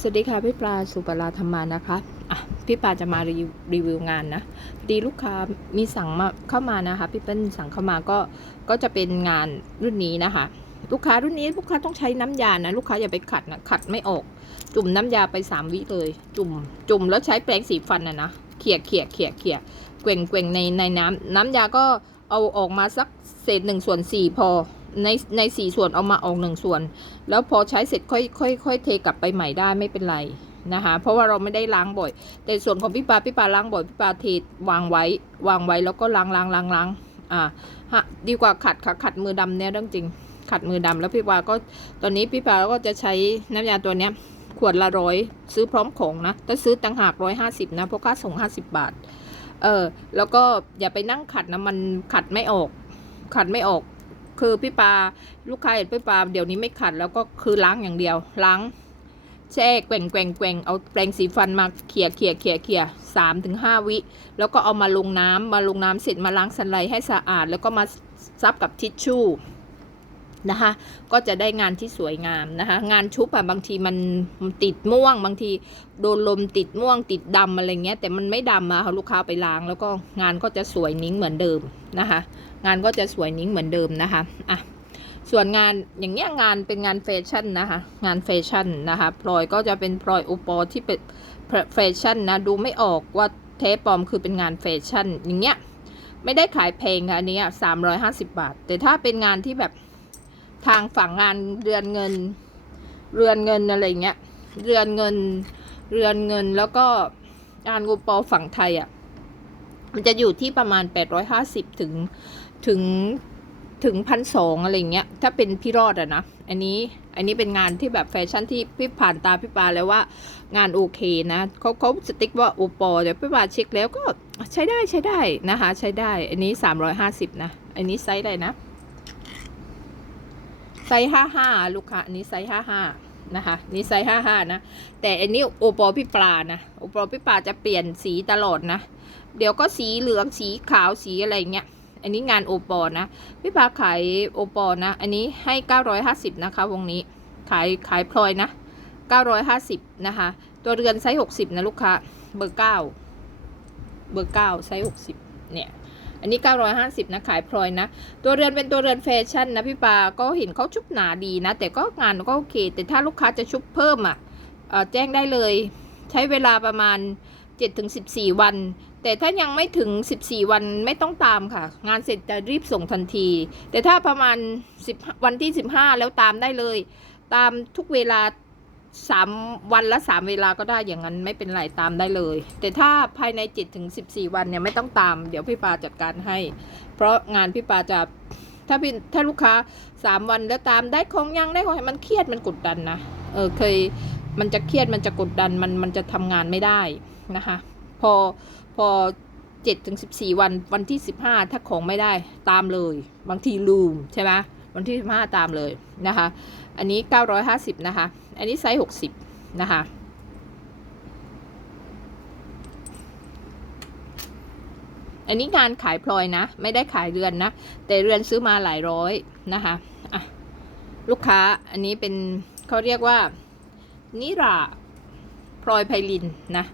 สวัสดีค่ะพี่ปลาสุปราธรรมานะคะอะพี่ปลาจะมารีวิวงานนะพอดีลูกค้ามีสั่งมาเข้ามานะคะพี่เปิ้ลสั่งเข้ามาก็ก็จะเป็นงานรุ่นนี้นะคะ ลูกค้ารุ่นนี้ลูกค้าต้องใช้น้ำยานะลูกค้าอย่าไปขัดนะขัดไม่ออก จุ่มน้ำยาไปสามวิเลย จุ่มจุ่มแล้วใช้แปรงสีฟันนะนะเขี่ยเขี่ยเขี่ยเขี่ยเกว่งเกว่งในในน้ำน้ำยาก็เอาออกมาสักเศษหนึ่งส่วนสี่พอ ในในสี่ส่วนเอามาออกหนึ่งส่วน แล้วพอใช้เสร็จค่อยค่อยค่อยเทกลับไปใหม่ได้ไม่เป็นไรนะคะ เพราะว่าเราไม่ได้ล้างบ่อย แต่ส่วนของพี่ปลาพี่ปลาล้างบ่อยพี่ปลาเทวางไว้ วางไว้แล้วก็ล้างล้างล้างล้างอ่าฮะดีกว่าขัดขัดขัดมือดำเนี่ยเรื่องจริง ขัดมือดำแล้วพี่ปลาก็ตอนนี้พี่ปลาก็จะใช้น้ำยาตัวเนี้ยขวดละร้อยซื้อพร้อมของนะถ้าซื้อต่างหากร้อยห้าสิบนะเพราะค่าส่งห้าสิบบาทเออแล้วก็อย่าไปนั่งขัดนะมันขัดไม่ออก ขัดไม่ออก คือพี่ปลาลูกค้าเห็นพี่ปลาเดี๋ยวนี้ไม่ขัดแล้วก็คือล้างอย่างเดียว ล้างแช่แกว่งแกว่งแกว่งเอาแปรงสีฟันมาเขี่ยเขี่ยเขี่ยเขี่ยสามถึงห้าวิ แล้วก็เอามาลงน้ำมาลงน้ำเสร็จมาล้างสันไลให้สะอาด แล้วก็มาซับกับทิชชู่ นะคะ ก็จะได้งานที่สวยงามนะคะ งานชุบอะบางทีมันติดม่วง บางทีโดนลมติดม่วง ติดดำอะไรเงี้ยแต่มันไม่ดำอะค่ะลูกค้าไปล้าง แล้วก็งานก็จะสวยนิ้งเหมือนเดิมนะคะ งานก็จะสวยนิ้งเหมือนเดิมนะคะอะส่วนงานอย่างเงี้ยงานเป็นงานแฟชั่นนะคะ งานแฟชั่นนะคะพลอยก็จะเป็นพลอยโอปอที่เป็นแฟชั่นนะดูไม่ออกว่าเทปปลอมคือเป็นงานแฟชั่นอย่างเงี้ยไม่ได้ขายแพงค่ะอันนี้สามร้อยห้าสิบบาท แต่ถ้าเป็นงานที่แบบ ทางฝั่งงานเรือนเงิน เรือนเงินอะไรเงี้ย เรือนเงิน เรือนเงินแล้วก็งานกูปอฝั่งไทยอะ่ะ มันจะอยู่ที่ประมาณแปดร้อยห้าสิบถึงถึงถึงพันสองอะไรเงี้ย ถ้าเป็นพี่รอดอะนะ อันนี้ อันนี้เป็นงานที่แบบแฟชั่นที่พี่ผ่านตาพี่ปาแล้วว่างานโอเคนะเขาเขาสติ๊กว่าโอปอเดี๋ยวพี่ปาเช็คแล้วก็ใช้ได้ใช้ได้นะคะ ใช้ได้ อันนี้สามร้อยห้าสิบนะ อันนี้ไซส์อะไรนะ ไซส์ห้าห้าลูกค้าอันนี้ไซส์ห้าห้านะคะนี่ไซส์ห้าห้านะ แต่อันนี้โอปอพี่ปลานะโอปอพี่ปลาจะเปลี่ยนสีตลอดนะ เดี๋ยวก็สีเหลืองสีขาวสีอะไรเงี้ยอันนี้งานโอปอนะพี่ปลาขายโอปอนะ อันนี้ให้เก้าร้อยห้าสิบนะคะวงนี้ขายขายพลอยนะเก้าร้อยห้าสิบนะคะ ตัวเรือนไซส์หกสิบนะลูกค้าเบอร์เก้าเบอร์เก้าไซส์หกสิบเนี่ย อันนี้ 950 นะ ขายพลอยนะ ตัวเรือนเป็นตัวเรือนแฟชั่นนะพี่ปา ก็เห็นเขาชุบหนาดีนะ แต่ก็งานก็โอเค แต่ถ้าลูกค้าจะชุบเพิ่มอะเอ่อแจ้งได้เลย ใช้เวลาประมาณ 7-14 วัน แต่ถ้ายังไม่ถึง 14 วันไม่ต้องตามค่ะ งานเสร็จจะรีบส่งทันที แต่ถ้าประมาณ 10 วันที่ 15 แล้วตามได้เลย ตามทุกเวลา สามวันละสามเวลาก็ได้อย่างนั้นไม่เป็นไรตามได้เลย แต่ถ้าภายในเจ็ดถึงสิบสี่วันเนี่ยไม่ต้องตาม เดี๋ยวพี่ปาจัดการให้ เพราะงานพี่ปาจะถ้าพี่ถ้าลูกค้าสามวันแล้วตามได้ของยังได้ของมันเครียดมันกดดันนะเออเคยมันจะเครียดมันจะกดดันมันมันจะทำงานไม่ได้นะคะ พอพอเจ็ดถึงสิบสี่วันวันที่สิบห้าถ้าของไม่ได้ตามเลย บางทีลืมใช่ไหมวันที่สิบห้าตามเลยนะคะ อันนี้เก้าร้อยห้าสิบนะคะ อันนี้ไซส์หกสิบนะคะ อันนี้งานขายพลอยนะ ไม่ได้ขายเรือนนะ แต่เรือนซื้อมาหลายร้อยนะคะอะลูกค้าอันนี้เป็นเขาเรียกว่า นิราพลอยไพลินนะ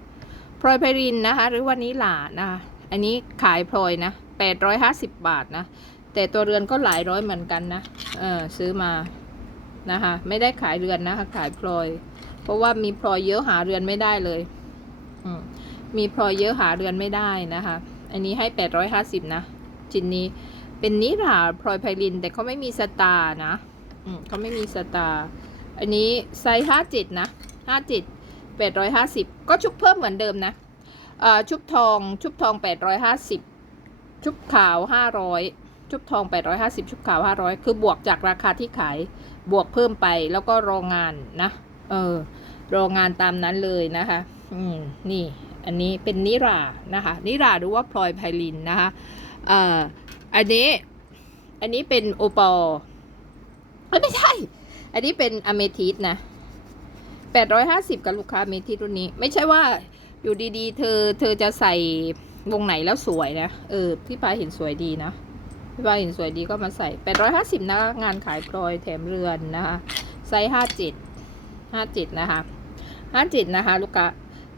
พลอยไพลินนะคะ หรือว่านิลานะคะอันนี้ขายพลอยนะแปดร้อยห้าสิบบาทนะ แต่ตัวเรือนก็หลายร้อยเหมือนกันนะ เออซื้อมา นะคะไม่ได้ขายเรือนนะคะขายพลอย เพราะว่ามีพลอยเยอะหาเรือนไม่ได้เลยมีพลอยเยอะหาเรือนไม่ได้นะคะ อันนี้ให้แปดร้อยห้าสิบนะชิ้นนี้เป็นนิราพลอยไพลิน แต่เขาไม่มีสตาร์นะเขาไม่มีสตาร์อันนี้ไซส์ห้าเจ็ดนะห้าเจ็ดแปดร้อยห้าสิบก็ชุบเพิ่มเหมือนเดิมนะชุบทองชุบทองแปดร้อยห้าสิบชุบขาวห้าร้อยชุบทองแปดร้อยห้าสิบชุบขาวห้าร้อยคือบวกจากราคาที่ขาย บวกเพิ่มไปแล้วก็รองานนะเออรองานตามนั้นเลยนะคะ อืมนี่อันนี้เป็นนิรานะคะนิราหรือว่าพลอยไพลินนะคะเอ่ออันนี้อันนี้เป็นโอปอลไม่ใช่ อันนี้เป็นอเมทิสนะแปดร้อยห้าสิบกับลูกค้าเมทิสรุ่นนี้ ไม่ใช่ว่าอยู่ดีๆ เธอเธอจะใส่วงไหนแล้วสวยนะ เออพี่ปาเห็นสวยดีนะ พี่ปาเห็นสวยดีก็มาใส่ 850 นะคะ งานขายพลอยแถมเรือนนะคะ ไซส์ 57 57 นะคะห้าจิตนะคะ ลูกค้า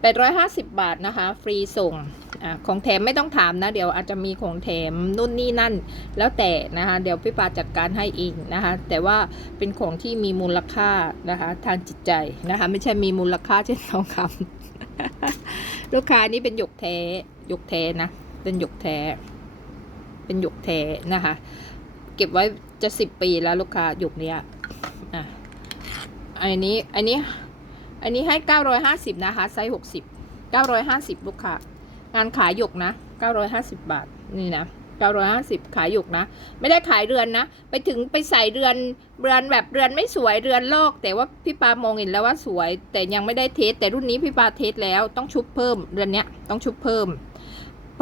แปดร้อยห้าสิบาทนะคะ ฟรีส่งอของแถมไม่ต้องถามนะ เดี๋ยวอาจจะมีของแถมนู่นนี่นั่น แล้วแต่นะคะ เดี๋ยวพี่ปาจัดการให้เองนะคะ แต่ว่าเป็นของที่มีมูลค่านะคะ ทางจิตใจนะคะ ไม่ใช่มีมูลค่าเช่นทองคำลูกค้านี่เป็นหยกแท้หยกแท้นะ เป็นหยกแท้ เป็นหยกแท้นะคะ เก็บไว้จะสิบปีแล้วลูกค้าหยกเนี้ยอะอันนี้อันนี้อันนี้ให้เก้าร้อยห้าสิบนะคะไซส์หกสิบเก้าร้อยห้าสิบลูกค้างานขายหยกนะเก้าร้อยห้าสิบบาทนี่นะเก้าร้อยห้าสิบขายหยกนะ ไม่ได้ขายเรือนนะ ไปถึงไปใส่เรือนเรือนแบบเรือนไม่สวยเรือนลอก แต่ว่าพี่ปามองเห็นแล้วว่าสวย แต่ยังไม่ได้เทสแต่รุ่นนี้พี่ปาเทสแล้วต้องชุบเพิ่มเรือนเนี้ยต้องชุบเพิ่ม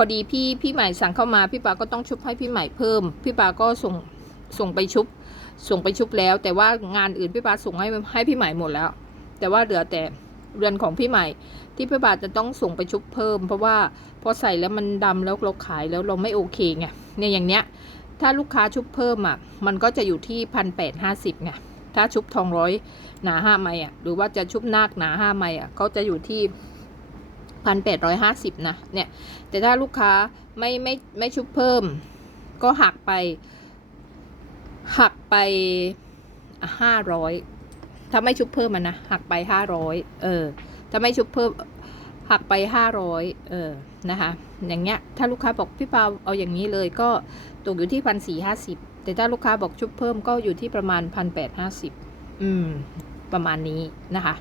อดีพี่พี่ใหม่สั่งเข้ามาพี่ปาก็ต้องชุบให้พี่ใหม่เพิ่ม พี่ปาก็ส่งส่งไปชุบ ส่งไปชุบแล้ว แต่ว่างานอื่นพี่ปาส่งให้ให้พี่ใหม่หมดแล้ว แต่ว่าเหลือแต่เรือนของพี่ใหม่ ที่พี่ปาจะต้องส่งไปชุบเพิ่ม เพราะว่าพอใส่แล้วมันดำแล้วเราขายแล้วเราไม่โอเคไงเนี่ยอย่างเนี้ย ถ้าลูกค้าชุบเพิ่มอะมันก็จะอยู่ที่พันแปดห้าสิบไงถ้าชุบทองร้อยหนาห้าไมอะหรือว่าจะชุบนาคหนาห้าไมอะเขาจะอยู่ที่ พันแปดร้อยห้าสิบนะเนี่ยแต่ถ้าลูกค้าไม่ไม่ไม่ชุบเพิ่ม ก็หักไป หักไปห้าร้อยถ้าไม่ชุบเพิ่มมันนะหักไปห้าร้อยเออถ้าไม่ชุบเพิ่มหักไปห้าร้อยเออนะคะอย่างเงี้ยถ้าลูกค้าบอกพี่ปาเอาอย่างนี้เลยก็ตกอยู่ที่พันสี่ห้าสิบแต่ถ้าลูกค้าบอกชุบเพิ่มก็อยู่ที่ประมาณพันแปดห้าสิบอืมประมาณนี้นะคะ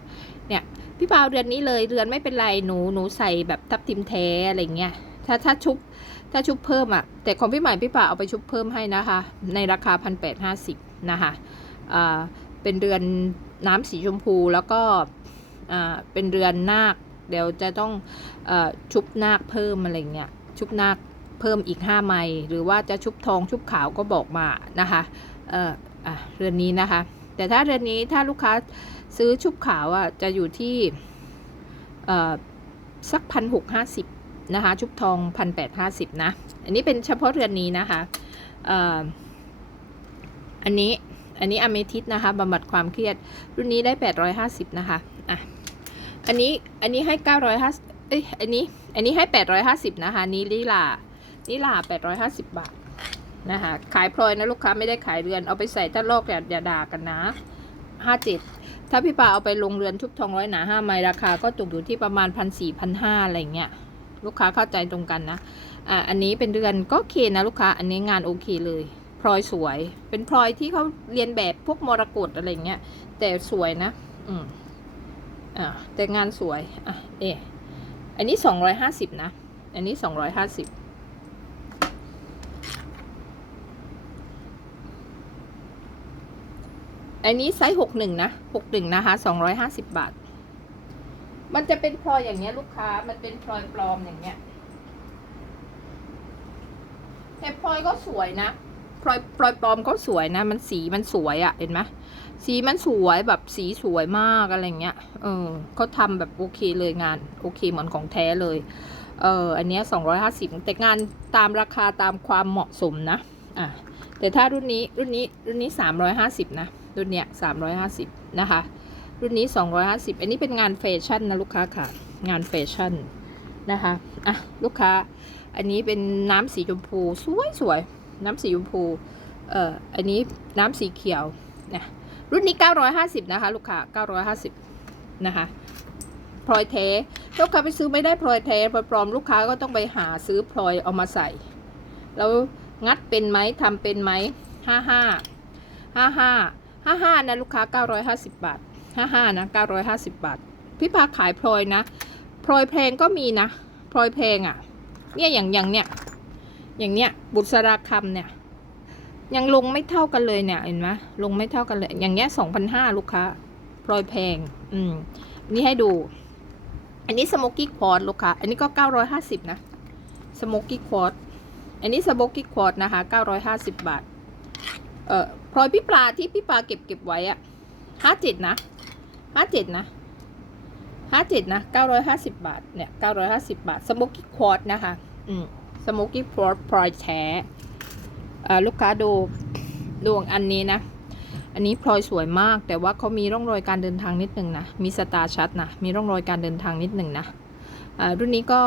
พี่เปาเรือนนี้เลยเรือนไม่เป็นไรหนูหนูใส่แบบทับทิมแท้อะไรเงี้ยถ้าถ้าชุบถ้าชุบเพิ่มอะ่ะแต่ของพี่ใหม่พี่ป่าเอาไปชุบเพิ่มให้นะคะ ในราคาพันแปดห้าสิบนะคะอ่าเป็นเรือนน้ำสีชมพูแล้วก็อ่าเป็นเรือนนาคเดี๋ยวจะต้องอชุบนาคเพิ่มอะไรเงี้ยชุบนาคเพิ่มอีกห้าไมล์หรือว่าจะชุบทองชุบขาวก็บอกมานะคะเอออะเรือนนี้นะคะ แต่ถ้าเรือนนี้ถ้าลูกค้า ซื้อชุบขาวอะจะอยู่ที่สักพันหกห้าสิบนะคะ ชุบทองพันแปดห้าสิบนะ อันนี้เป็นเฉพาะเรือนนี้นะคะอันนี้อันนี้อเมทิสนะคะบำบัดความเครียด รุ่นนี้ได้แปดร้อยห้าสิบนะคะอะอันนี้อันนี้ให้เก้าร้อยห้าเอ้ยอันนี้อันนี้ให้แปดร้อยห้าสิบนะคะนี้ลิลาลิลาแปดร้อยห้าสิบบาทนะคะขายพลอยนะลูกค้าไม่ได้ขายเรือนเอาไปใส่ถ้าลอกอย่าอย่าด่ากันนะห้าเจ็ด ถ้าพี่ปาเอาไปลงเรือนชุบทองร้อยหนาห้าไมล์ราคาก็ตกอยู่ที่ประมาณพันสี่พันห้าอะไรเงี้ยลูกค้าเข้าใจตรงกันนะอ่าอันนี้เป็นเรือนก็โอเคนะลูกค้าอันนี้งานโอเคเลยพลอยสวย เป็นพลอยที่เขาเรียนแบบพวกมรกตอะไรเงี้ยแต่สวยนะ อืมอ่าแต่งานสวยอะเอะอันนี้สองร้อยห้าสิบนะ อันนี้สองร้อยห้าสิบ อันนี้ไซส์หกหนึ่งนะหกหนึ่งนะคะสองร้อยห้าสิบบาท มันจะเป็นพลอยอย่างเงี้ยลูกค้า มันเป็นพลอยปลอมอย่างเงี้ย แต่พลอยก็สวยนะ พลอยพลอยปลอมก็สวยนะ มันสีมันสวยอะ่ะ เห็นไหมสีมันสวยแบบสีสวยมากอะไรเงี้ย เออเขาทำแบบโอเคเลยงาน โอเคเหมือนของแท้เลย เออ อันเนี้ยสองร้อยห้าสิบแต่งานตามราคาตามความเหมาะสมนะ อะ แต่ถ้ารุ่นนี้รุ่นนี้รุ่นนี้สามร้อยห้าสิบนะ รุ่นเนี้ยสามร้อยห้าสิบนะคะ รุ่นนี้250อันนี้เป็นงานแฟชั่นนะลูกค้าค่ะ งานแฟชั่นนะคะอะลูกค้า อันนี้เป็นน้ำสีชมพูสวยสวยน้ำสีชมพูเอ่ออันนี้น้ำสีเขียวนะรุ่นนี้ 950 นะคะ ลูกค้า 950 นะคะพลอยเทลูกค้าไปซื้อไม่ได้พลอยเทพลอยปลอมลูกค้าก็ต้องไปหาซื้อพลอยเอามาใส่ แล้วงัดเป็นไหมทำเป็นไหมห้า ห้าห้านะลูกค้า 950 บาทห้าห้านะเก้าร้อยห้าสิบาท พี่ปาขายพลอยนะพลอยแพงก็มีนะพลอยแพงอะ่ะ เนี่ยอย่างอย่างเนี้ยอย่างเนี้ยบุษราคำเนี่ยยังลงไม่เท่ากันเลยเนี่ยเห็นไหมลงไม่เท่ากันเลย อย่างเงี้ยสองพันห้าลูกค้าพลอยแพง อืมนี่ให้ดู อันนี้สโมกกี้ควอดลูกค้า อันนี้ก็เก้าร้อยห้าสิบนะสโมกกี้ควอดอันนี้สโมกี้ควอดนะคะเก้าร้อยห้าสิบบาท เอ่อ พลอยพี่ปลาที่พี่ปลาเก็บเก็บไว้อะห้าเจ็ดนะห้าเจ็ดนะห้าเจ็ดนะเก้าร้อยห้าสิบบาท เนี่ยเก้าร้อยห้าสิบบาท สโมกี้ควอตนะคะ อืม สโมกี้ควอตพลอยแท้อ่าลูกค้าดูดูอันนี้นะ อันนี้พลอยสวยมาก แต่ว่าเขามีร่องรอยการเดินทางนิดหนึ่งนะ มีสตาร์ชัดนะ มีร่องรอยการเดินทางนิดหนึ่งนะอ่ารุ่นนี้ก็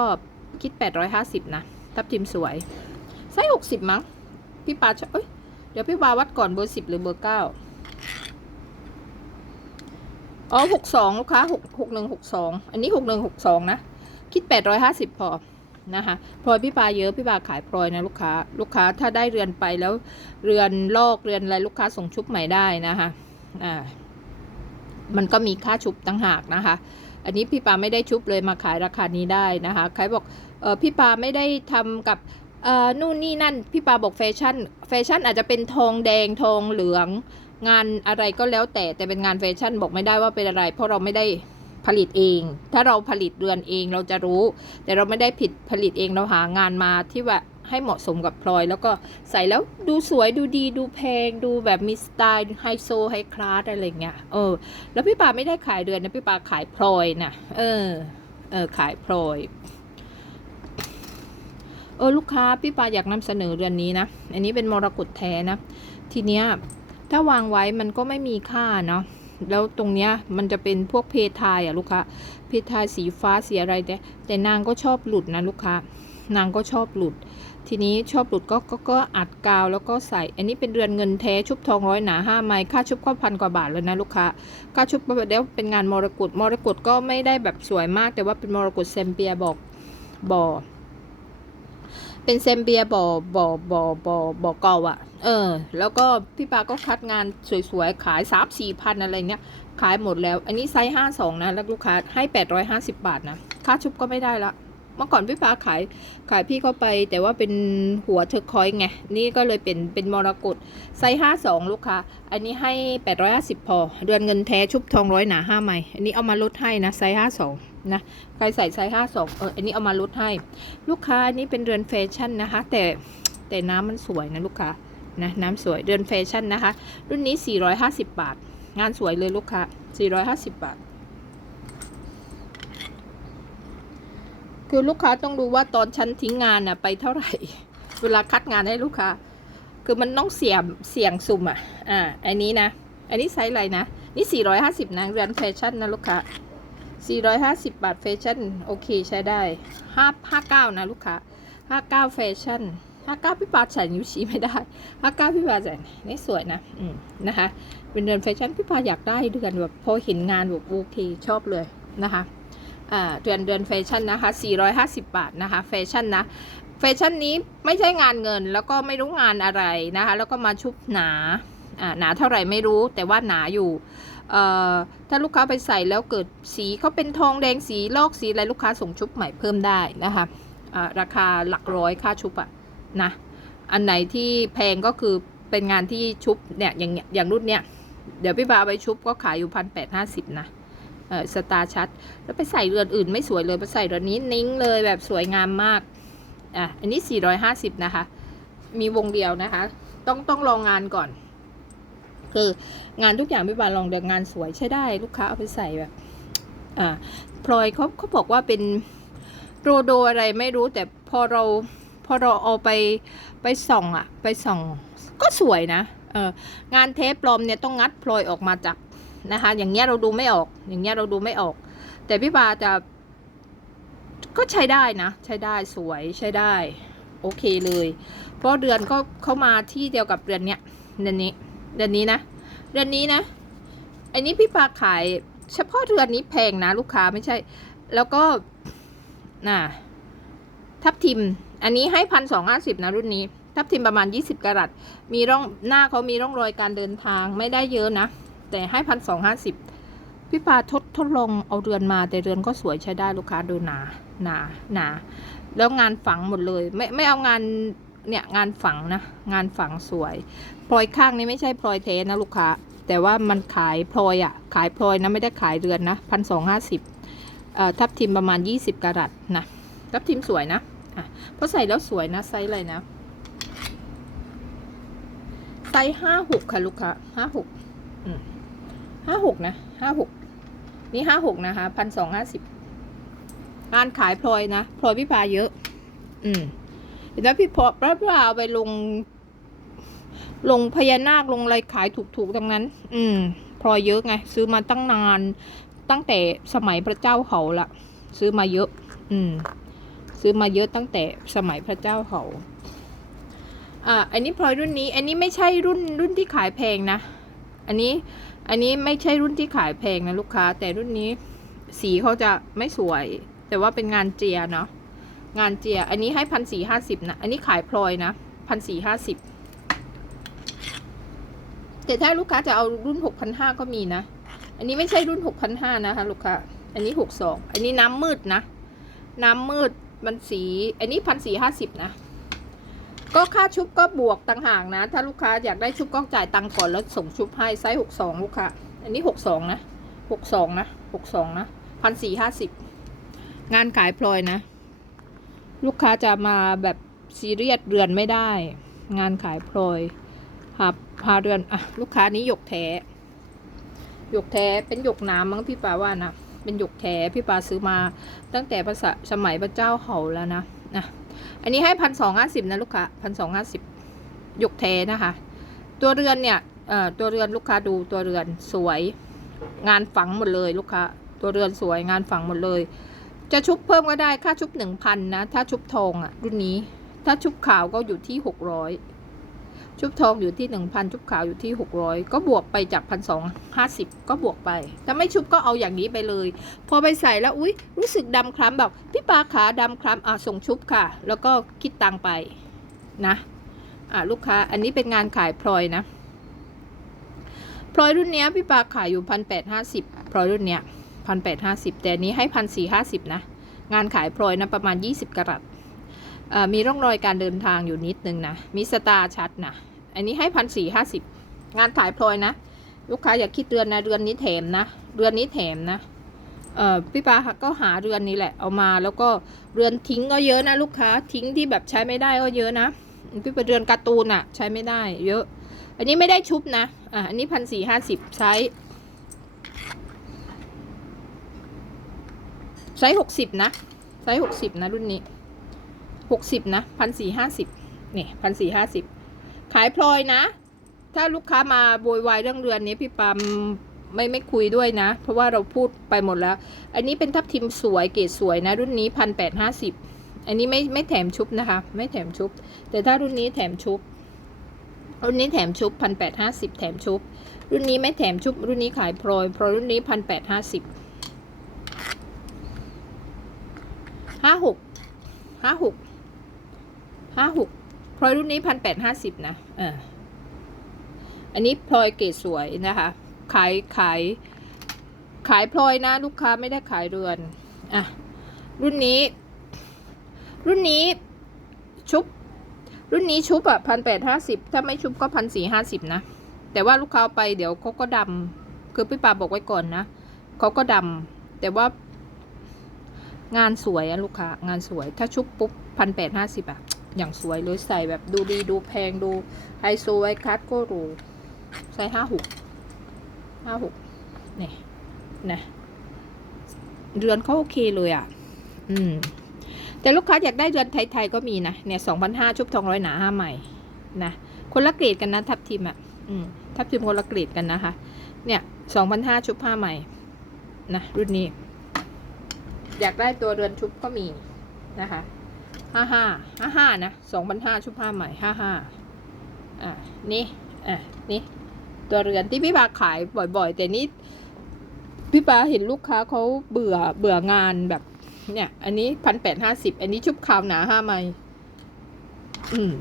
คิด 850 นะ ทับทิมสวยไซส์60 มั้ง พี่ปาจะเอ้ย เดี๋ยวพี่ปาวัดก่อนเบอร์10หรือเบอร์9อ๋อ62ลูกค้า6 61 62อันนี้61 62นะ คิด850พอนะคะพลอยพี่ปาเยอะพี่ปาขายพลอยนะลูกค้า ลูกค้าถ้าได้เรือนไปแล้วเรือนลอกเรือนอะไรลูกค้าส่งชุบใหม่ได้นะคะอ่ามันก็มีค่าชุบต่างหากนะคะ อันนี้พี่ปาไม่ได้ชุบเลยมาขายราคานี้ได้นะคะใครบอกเออพี่ปาไม่ได้ทำกับ นู่นนี่นั่น พี่ปาบอกแฟชั่น แฟชั่นอาจจะเป็นทองแดงทองเหลือง งานอะไรก็แล้วแต่แต่เป็นงานแฟชั่นบอกไม่ได้ว่าเป็นอะไร เพราะเราไม่ได้ผลิตเอง ถ้าเราผลิตเรือนเองเราจะรู้ แต่เราไม่ได้ผิดผลิตเองเราหางานมาที่ว่าให้เหมาะสมกับพลอย แล้วก็ใส่แล้วดูสวยดูดีดูแพง ดูแบบมีสไตล์ไฮโซไฮคลาสอะไรเงี้ยเออ แล้วพี่ปาไม่ได้ขายเรือนนะพี่ปาขายพลอยนะเออเออขายพลอย ออลูกค้าพี่ปาอยากนำเสนอเรือนนี้นะ อันนี้เป็นมรกตแท้นะ ทีเนี้ยถ้าวางไว้มันก็ไม่มีค่าเนาะ แล้วตรงเนี้ยมันจะเป็นพวกเพทายอะลูกค้า เพทายสีฟ้าสีอะไรแต่แต่นางก็ชอบหลุดนะลูกค้า นางก็ชอบหลุด ทีนี้ชอบหลุดก็ก็ก็อัดกาวแล้วก็ใส่ อันนี้เป็นเรือนเงินแท้ชุบทองร้อยหนาห้าไม้ค่าชุบก็พันกว่าบาทเลยนะลูกค้า ค่าชุบก็แล้วเป็นงานมรกตมรกตก็ไม่ได้แบบสวยมาก แต่ว่าเป็นมรกตเซมเปียบอกบ่อ เป็นเซมเปียบ่อบ่อบ่อบ่อบอเก่าอะเออ แล้วก็พี่ปาก็คัดงานสวยๆ ขายสามสี่พันอะไรเนี้ย ขายหมดแล้ว อันนี้ไซส์ห้าสองนะแล้วลูกค้าให้แปดร้อยห้าสิบาทนะ ค่าชุบก็ไม่ได้ละ เมื่อก่อนพี่ปาขายขายพี่เข้าไป แต่ว่าเป็นหัวเทอร์คอยส์ไง นี่ก็เลยเป็นเป็นมรกตไซส์ห้าสองลูกค้า อันนี้ให้แปดร้อยห้าสิบพอ เดือนเงินแท้ชุบทองร้อยหนาห้าไม้อันนี้เอามาลดให้นะไซส์ห้าสอง นะใครใส่ไซส์ห้าสองเอออันนี้เอามาลดให้ ลูกค้าอันนี้เป็นเรือนแฟชั่นนะคะ แต่แต่น้ำมันสวยนะลูกค้านะน้ำสวยเรือนแฟชั่นนะคะ รุ่นนี้ 450 บาท งานสวยเลยลูกค้า 450 บาท คือลูกค้าต้องดูว่าตอนฉันทิ้งงานน่ะไปเท่าไหร่ เวลาคัดงานให้ลูกค้า คือมันต้องเสี่ยงเสี่ยงสุ่มอะ อ่า อันนี้นะ อันนี้ไซส์อะไรนะ นี่ 450นะเรือนแฟชั่นนะลูกค้า 450 บาทแฟชั่น โอเคใช้ได้ 5 59 นะลูกค้า 59 แฟชั่น 59 พี่ปาใส่นิ้วชี้ไม่ได้ 59 พี่ปาใส่นี่สวยนะ อืมนะคะ เป็นเดือนแฟชั่น พี่ปาอยากได้เดือนแบบพอเห็นงานแบบโอเคชอบเลยนะคะเดือนเดือนแฟชั่นนะคะ 450 บาทนะคะ แฟชั่นนะ แฟชั่นนี้ไม่ใช่งานเงินแล้วก็ไม่รู้งานอะไรนะคะ แล้วก็มาชุบหนาอ่าหนาเท่าไหร่ไม่รู้แต่ว่าหนาอยู่ ถ้าลูกค้าไปใส่แล้วเกิดสีเขาเป็นทองแดงสีลอกสีอะไรลูกค้าส่งชุบใหม่เพิ่มได้นะคะราคาหลักร้อยค่าชุบอะนะอันไหนที่แพงก็คือเป็นงานที่ชุบเนี่ยอย่างอย่างรุ่นเนี้ยเดี๋ยวพี่บาไปชุบก็ขายอยู่พันแปดห้าสิบนะสตาร์ชัด แล้วไปใส่เรือนอื่นไม่สวยเลยไปใส่เรือนนี้นิ้งเลยแบบสวยงามมากอะอันนี้สี่ร้อยห้าสิบนะคะ มีวงเดียวนะคะ ต้องต้องลองงานก่อน คืองานทุกอย่างพี่บาลองเดินงานสวยใช้ได้ลูกค้าเอาไปใส่แบบอ่าพลอยเขาเขาบอกว่าเป็นโรโดอะไรไม่รู้แต่พอเราพอเราเอาไปไปส่องอะไปส่องก็สวยนะเอองานเทปปลอมเนี่ยต้องงัดพลอยออกมาจากนะคะ อย่างเงี้ยเราดูไม่ออก อย่างเงี้ยเราดูไม่ออก แต่พี่บาจะก็ใช้ได้นะ ใช้ได้สวยใช้ได้ โอเคเลย เพราะเดือนก็เข้ามาที่เดียวกับเดือนเนี้ยเดือนนี้ เดือนนี้นะ เดือนนี้นะ อันนี้พี่ปาขายเฉพาะเดือนนี้แพงนะ ลูกค้าไม่ใช่ แล้วก็น่ะทับทิม อันนี้ให้พันสองห้าสิบนะรุ่นนี้ ทับทิมประมาณยี่สิบกรัตมีร่องหน้าเขามีร่องรอยการเดินทางไม่ได้เยอะนะ แต่ให้พันสองห้าสิบพี่ปาทดทดลองเอาเรือนมาแต่เรือนก็สวยใช้ได้ลูกค้าดูหนาหนาหนาแล้วงานฝังหมดเลย ไม่ไม่เอางาน เนี่ยงานฝังนะ งานฝังสวย พลอยข้างนี้ไม่ใช่พลอยเทสนะลูกค้า แต่ว่ามันขายพลอยอะขายพลอยนะไม่ได้ขายเรือนนะพันสองห้าสิบทับทิมประมาณยี่สิบกรัตนะทับทิมสวยนะอะเพราะใส่แล้วสวยนะไซส์อะไรนะไซส์ห้าหกค่ะลูกค้าห้าหกห้าหกนะห้าหกนี่ห้าหกนะคะพันสองห้าสิบงานขายพลอยนะพลอยพี่พาเยอะ อืม แล้วพี่พอพระพาเอาไปลง ลงพญานาคลงอะไรขายถูกๆทั้งนั้น อืมพลอยเยอะไง ซื้อมาตั้งนาน ตั้งแต่สมัยพระเจ้าเขาละซื้อมาเยอะ อืม ซื้อมาเยอะตั้งแต่สมัยพระเจ้าเขาอ่าอันนี้พลอยรุ่นนี้ อันนี้ไม่ใช่รุ่นรุ่นที่ขายแพงนะ อันนี้ อันนี้ไม่ใช่รุ่นที่ขายแพงนะลูกค้า แต่รุ่นนี้สีเขาจะไม่สวย แต่ว่าเป็นงานเจียเนาะ งานเจีย อันนี้ให้พันสี่ห้าสิบนะ อันนี้ขายพลอยนะพันสี่ห้าสิบแต่ถ้าลูกค้าจะเอารุ่นหกพันห้าก็มีนะ อันนี้ไม่ใช่รุ่นหกพันห้านะคะลูกค้า อันนี้หกสองอันนี้น้ำมืดนะ น้ำมืดมันสี อันนี้พันสี่ห้าสิบนะ ก็ค่าชุบก็บวกต่างหากนะ ถ้าลูกค้าอยากได้ชุบก็จ่ายตังค์ก่อนแล้วส่งชุบให้ไซส์หกสองลูกค้า อันนี้หกสองนะหกสองนะหกสองนะพันสี่ห้าสิบงานขายพลอยนะ ลูกค้าจะมาแบบซีเรียสเรือนไม่ได้ งานขายพลอยหาพาเรือนอะลูกค้านี้หยกแท้หยกแท้เป็นหยกน้ำมั้งพี่ปาว่านะเป็นหยกแท้พี่ปาซื้อมาตั้งแต่ภาษาสมัยพระเจ้าเขาแล้วนะนะอันนี้ให้พันสองห้าสิบนะลูกค้าพันสองห้าสิบหยกแท้นะคะ ตัวเรือนเนี่ยเอ่อตัวเรือนลูกค้าดูตัวเรือนสวย งานฝังหมดเลยลูกค้าตัวเรือนสวยงานฝังหมดเลย จะชุบเพิ่มก็ได้ค่าชุบหนึ่งพันนะ ถ้าชุบทองอะ่ะรุ่นนี้ ถ้าชุบขาวก็อยู่ที่หกร้อยชุบทองอยู่ที่หนึ่งพันชุบขาวอยู่ที่หกร้อยก็บวกไปจากพันสองห้าสิบก็บวกไปถ้าไม่ชุบก็เอาอย่างนี้ไปเลย พอไปใส่แล้วอุ้ยรู้สึกดำคล้ำแบบพี่ปลาขาดำคล้ำอะส่งชุบค่ะ แล้วก็คิดตังไปนะอะลูกค้าอันนี้เป็นงานขายพลอยนะพลอยรุ่นเนี้ยพี่ปลาขายอยู่พันแปดห้าสิบพลอยรุ่นเนี้ย พันแปดห้าสิบแต่นี้ให้พันสี่ห้าสิบนะ งานขายพลอยนะประมาณยี่สิบกรัตมีร่องรอยการเดินทางอยู่นิดนึงนะ มีสตาร์ชัดนะ อันนี้ให้พันสี่ห้าสิบงานขายพลอยนะ ลูกค้าอย่าคิดเดือนนะเดือนนี้แถมนะ เดือนนี้แถมนะเออพี่ปาก็หาเรือนนี้แหละเอามาแล้วก็เรือนทิ้งก็เยอะนะลูกค้าทิ้งที่แบบใช้ไม่ได้ก็เยอะนะพี่ปาเรือนการ์ตูนอะใช้ไม่ได้ เยอะ อันนี้ไม่ได้ชุบนะอะอันนี้พันสี่ห้าสิบไซ ไซส์หกสิบนะไซส์หกสิบนะรุ่นนี้หกสิบนะพันสี่ห้าสิบเนี่ยพันสี่ห้าสิบขายพลอยนะ ถ้าลูกค้ามาโวยวายเรื่องเรือนนี้พี่ปามไม่ไม่คุยด้วยนะ เพราะว่าเราพูดไปหมดแล้ว อันนี้เป็นทับทิมสวยเกรดสวยนะ รุ่นนี้พันแปดห้าสิบอันนี้ไม่ไม่แถมชุบนะคะ ไม่แถมชุบ แต่ถ้ารุ่นนี้แถมชุบ รุ่นนี้แถมชุบพันแปดห้าสิบแถมชุบ รุ่นนี้ไม่แถมชุบ รุ่นนี้ขายพลอยพลอยรุ่นนี้พันแปดห้าสิบ ห้าหกห้าหกห้าหกพลอยรุ่นนี้พันแปดห้าสิบนะเอออันนี้พลอยเกรดสวยนะคะ ขายขายขายพลอยนะลูกค้าไม่ได้ขายเรือนอะรุ่นนี้ รุ่นนี้ชุบ รุ่นนี้ชุบอะพันแปดห้าสิบถ้าไม่ชุบก็พันสี่ห้าสิบนะ แต่ว่าลูกค้าเอาไปเดี๋ยวเขาก็ดำคือพี่ปาบอกไว้ก่อนนะเขาก็ดำแต่ว่า งานสวยอะลูกค้างานสวยถ้าชุบปุ๊บพันแปดห้าสิบอะอย่างสวยเลยใส่แบบดูดีดูแพงดูไฮโซไวคัสก็รูใส่ห้าหกห้าหกเนี่ยนะเรือนเขาโอเคเลยอะอืม แต่ลูกค้าอยากได้เรือนไทยๆก็มีนะ เนี่ยสองพันห้าชุบทองร้อยหนาห้าใหม่ นะ คนละเกรดกันนะ ทับทิมอะ อืม ทับทิมคนละเกรดกันนะคะ เนี่ยสองพันห้าชุบผ้าใหม่ นะ รุ่นนี้ อยากได้ตัวเรือนชุบก็มีนะคะห้าห้าห้าห้านะสองพันห้าชุบผ้าใหม่ห้าห้าอะนี่อะนี่ตัวเรือนที่พี่ปาขายบ่อยๆ แต่นี้พี่ปาเห็นลูกค้าเขาเบื่อเบื่องานแบบ เนี่ย อันนี้พันแปดห้าสิบอันนี้ชุบขาวหนาห้าไม้อืม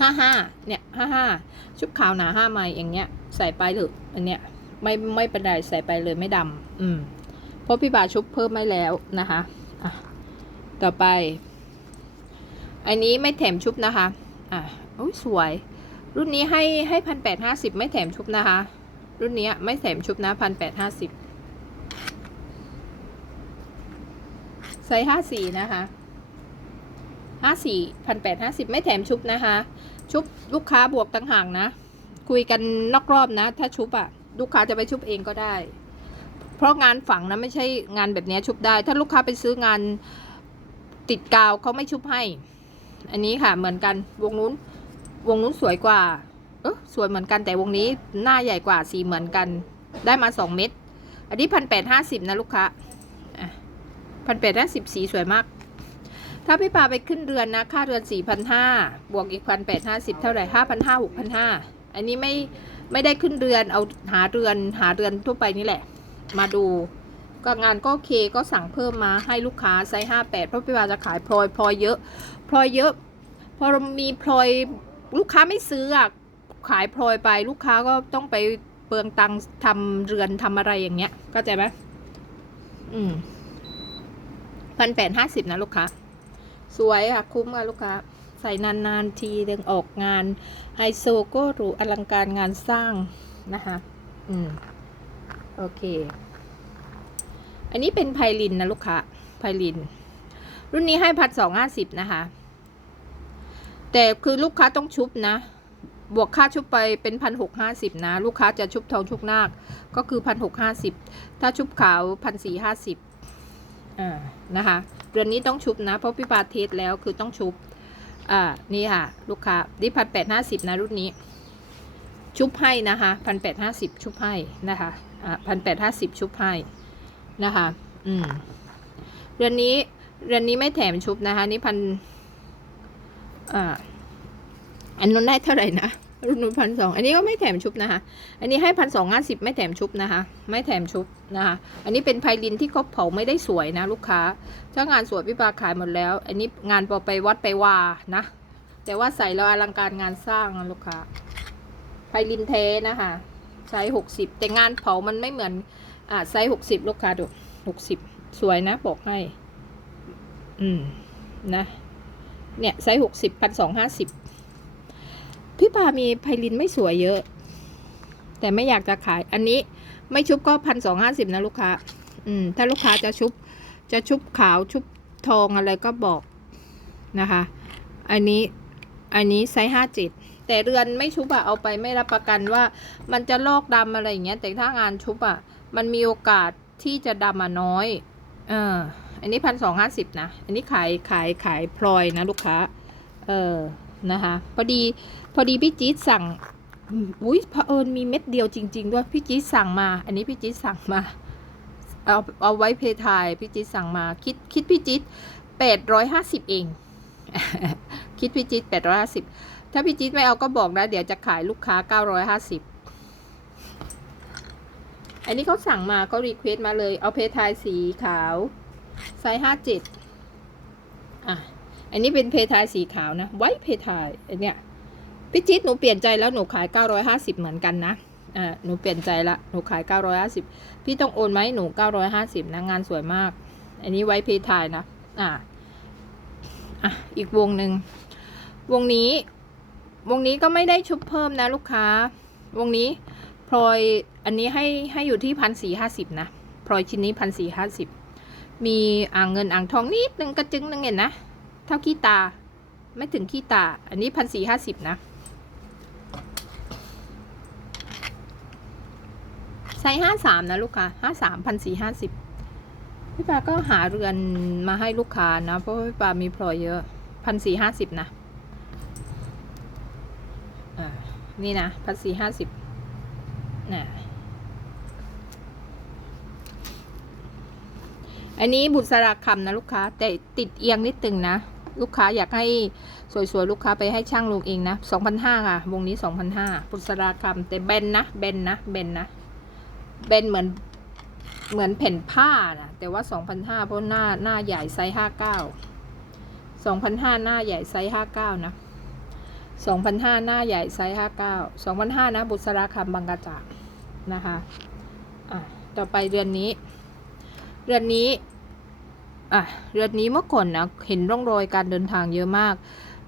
ห้าห้าเนี่ยห้าห้าชุบขาวหนาห้าไม้อย่างเงี้ย ใส่ไปเถอะอันเนี้ยไม่ไม่เป็นไรใส่ไปเลยไม่ดำอืม ราะพี่บาชุบเพิ่มไม่แล้วนะคะอะต่อไป อันนี้ไม่แถมชุบนะคะอะโอ้ยสวย รุ่นนี้ให้ให้พันแปดห้าสิบไม่แถมชุบนะคะ รุ่นนี้ไม่แถมชุบนะพันแปดห้าสิบไซส์ห้าสี่นะคะห้าสี่พันแปดห้าสิบไม่แถมชุบนะคะ ชุบลูกค้าบวกต่างหากนะ คุยกันนอกรอบนะ ถ้าชุบอะลูกค้าจะไปชุบเองก็ได้ เพราะงานฝังนะไม่ใช่งานแบบนี้ชุบได้ ถ้าลูกค้าไปซื้องานติดกาวเขาไม่ชุบให้ อันนี้ค่ะเหมือนกันวงนู้น วงนู้นสวยกว่า เออสวยเหมือนกันแต่วงนี้หน้าใหญ่กว่าสีเหมือนกัน ได้มาสองเม็ดอันนี้พันแปดห้าสิบนะลูกค้าพันแปดห้าสิบสีสวยมาก ถ้าพี่ปาไปขึ้นเรือนนะค่าเรือนสี่พันห้าบวกอีกพันแปดห้าสิบเท่าไหร่ห้าพันห้าหกพันห้าอันนี้ไม่ไม่ได้ขึ้นเรือนเอาหาเรือนหาเรือนทั่วไปนี่แหละ มาดูก็งานก็โอเคก็สั่งเพิ่มมาให้ลูกค้าไซส์ห้าแปดเพราะพี่ปาจะขายพลอยพลอยเยอะพลอยเยอะ พอมีพลอยลูกค้าไม่ซื้ออะขายพลอยไปลูกค้าก็ต้องไปเปลืองตังค์ทำเรือนทำอะไรอย่างเงี้ยเข้าใจไหมอืมพันแปดห้าสิบนะลูกค้า สวยค่ะ คุ้มค่ะลูกค้า ใส่นาน ๆ ทีเดินออกงานไฮโซก็หรูอลังการงานสร้างนะคะ อืม โอเค อันนี้เป็นไพลินนะลูกค้า ไพลิน รุ่นนี้ให้พันสองห้าสิบนะคะ แต่คือลูกค้าต้องชุบนะ บวกค่าชุบไปเป็นพันหกห้าสิบนะ ลูกค้าจะชุบทองชุบนาค ก็คือพันหกห้าสิบ ถ้าชุบขาวพันสี่ห้าสิบอ่า นะคะ เรือนนี้ต้องชุบนะ เพราะพี่ปาเทสแล้วคือต้องชุบ อ่า นี่ค่ะ ลูกค้านี่พันแปดห้าสิบนะรุ่นนี้ ชุบให้นะคะพันแปดห้าสิบชุบให้นะคะ พันแปดห้าสิบชุบให้นะคะ อืม เรือนนี้ เรือนนี้ไม่แถมชุบนะคะ นี่พันอ่าอันนู้นได้เท่าไหร่นะรุ่นนู้นพันสองอันนี้ก็ไม่แถมชุบนะคะ อันนี้ให้พันสองห้าสิบไม่แถมชุบนะคะ ไม่แถมชุบนะคะ อันนี้เป็นไพลินที่เขาเผาไม่ได้สวยนะ ลูกค้า ถ้างานสวยพี่ปาขายหมดแล้ว อันนี้งานพอไปวัดไปว่านะ แต่ว่าใส่แล้วอลังการงานสร้างนะลูกค้าไพลินเทนะคะ ไซส์หกสิบแต่งานเผามันไม่เหมือนอ่าไซส์หกสิบลูกค้าดูหกสิบสวยนะ บอกให้ อืม นะ เนี่ย ไซส์หกสิบพันสองห้าสิบพี่ปามีไพลินไม่สวยเยอะ แต่ไม่อยากจะขาย อันนี้ไม่ชุบก็พันสองห้าสิบนะลูกค้า อืม ถ้าลูกค้าจะชุบ จะชุบขาวชุบทองอะไรก็บอกนะคะ อันนี้ อันนี้ไซส์ห้าเจ็ด แต่เรือนไม่ชุบอะเอาไปไม่รับประกันว่า มันจะลอกดำอะไรอย่างเงี้ย แต่ถ้างานชุบอะมันมีโอกาสที่จะดำมาน้อยเอออันนี้พันสองห้าสิบนะ อันนี้ขายขายขายพลอยนะลูกค้า เออนะคะพอดีพอดีพี่จี๊ดสั่งอุ้ยเผอิญมีเม็ดเดียวจริง ๆ ด้วยพี่จี๊ดสั่งมา อันนี้พี่จี๊ดสั่งมาเอาเอาไว้เพทายพี่จี๊ดสั่งมาคิดคิดพี่จี๊ดแปดร้อยห้าสิบเอง คิดพี่จี๊ดแปดร้อยห้าสิบ ถ้าพี่จี๊ดไม่เอาก็บอกนะ เดี๋ยวจะขายลูกค้าเก้าร้อยห้าสิบอันนี้เขาสั่งมาเขารีเควสมาเลย เอาเพทายสีขาวไซส์ห้าเจ็ดอะ อันนี้เป็นเพทายสีขาวนะ ไว้เพทายอันเนี้ยพี่จิ๊ดหนูเปลี่ยนใจแล้วหนูขาย 950 เหมือนกันนะอ่าหนูเปลี่ยนใจละ หนูขาย 950 พี่ต้องโอนไหมหนู 950 นะ งานสวยมาก อันนี้ไว้เพทายนะ อ่าอะ อีกวงหนึ่งวงนี้ วงนี้ก็ไม่ได้ชุบเพิ่มนะลูกค้า วงนี้พลอยอันนี้ให้ให้อยู่ที่พันสี่ห้าสิบนะพลอยชิ้นนี้พันสี่ห้าสิบมีอ่างเงินอ่างทองนิดนึงกระจึงนึงเห็นนะเท่าขี้ตา ไม่ถึงขี้ตา อันนี้พันสี่ห้าสิบนะไซส์ห้าสามนะลูกค้าห้าสามพันสี่ห้าสิบพี่ปาก็หาเรือนมาให้ลูกค้านะ เพราะพี่ปามีพลอยเยอะพันสี่ห้าสิบนะ อ่านี่นะพันสี่ห้าสิบนะอันนี้บุษราคำนะลูกค้า แต่ติดเอียงนิดตึงนะ ลูกค้าอยากให้สวยๆ ลูกค้าไปให้ช่างลงเองนะสองพันห้าค่ะ วงนี้สองพันห้าบุษราคำแต่เบนนะเบนนะเบนนะเป็นเหมือนเหมือนแผ่นผ้านะแต่ว่าสองพันห้าเพราะหน้าหน้าใหญ่ไซส์ห้าเก้าสองพันห้าหน้าใหญ่ไซส์ห้าเก้านะ สองพันห้าหน้าใหญ่ไซส์ห้าเก้าสองพันห้านะ บุษราคำบางกระจากนะคะอะต่อไปเรือนนี้ เรือนนี้อะเรือนนี้เมื่อก่อนนะเห็นร่องรอยการเดินทางเยอะมาก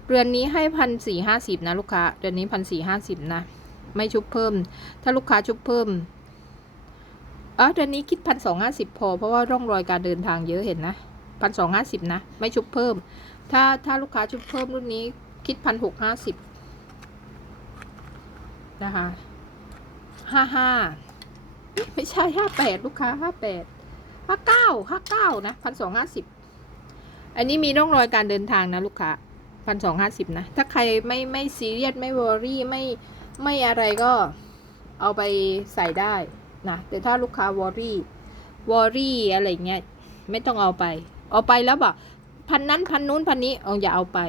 เรือนนี้ให้พันสี่ห้าสิบนะลูกค้า เรือนนี้พันสี่ห้าสิบนะ ไม่ชุบเพิ่ม ถ้าลูกค้าชุบเพิ่มอ๋อเดือนนี้คิดพันสองห้าสิบพอ เพราะว่าร่องรอยการเดินทางเยอะเห็นนะพันสองห้าสิบนะ ไม่ชุบเพิ่ม ถ้าถ้าลูกค้าชุบเพิ่มรุ่นนี้ คิดพันหกห้าสิบนะคะห้าห้าไม่ใช่ห้าแปดลูกค้าห้าแปดห้าเก้าห้าเก้านะพันสองห้าสิบอันนี้มีร่องรอยการเดินทางนะลูกค้าพันสองห้าสิบนะ ถ้าใครไม่ไม่ซีเรียสไม่วอรี่ไม่ไม่อะไรก็เอาไปใส่ได้นะแต่ถ้าลูกค้าวอรี่วอรี่อะไรเงี้ยไม่ต้องเอาไป เอาไปแล้วบอกพันนั้นพันนู้นพันนี้เอาอย่าเอาไป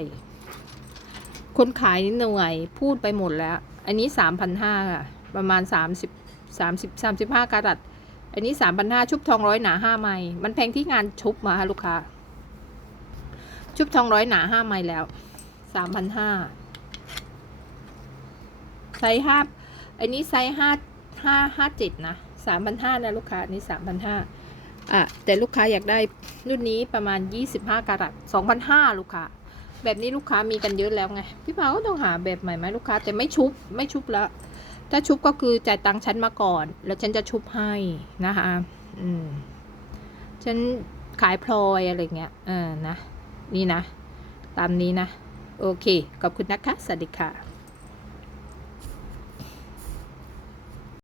คนขายนี่เหนื่อยพูดไปหมดแล้ว อันนี้สามพันห้าค่ะ ประมาณสามสิบสามสิบสามสิบห้ากรัตอันนี้สามพันห้าชุบทองร้อยหนาห้าไมล์มันแพงที่งานชุบมาค่ะลูกค้า ชุบทองร้อยหนาห้าไมล์แล้วสามพันห้าไซส์ห้าอันนี้ไซส์ห้าห้าห้าเจ็ดนะสามพันห้านะลูกค้าอันนี้สามพันห้าอะแต่ลูกค้าอยากได้รุ่นนี้ประมาณยี่สิบห้ากรัตสองพันห้าลูกค้า แบบนี้ลูกค้ามีกันเยอะแล้วไง พี่พาก็ต้องหาแบบใหม่ไหมลูกค้า แต่ไม่ชุบไม่ชุบแล้วถ้าชุบก็คือจ่ายตังค์ฉันมาก่อน แล้วฉันจะชุบให้นะคะอืมฉันขายพลอยอะไรเงี้ยเออนะ นี่นะ ตามนี้นะ โอเค ขอบคุณนะคะ สวัสดีค่ะ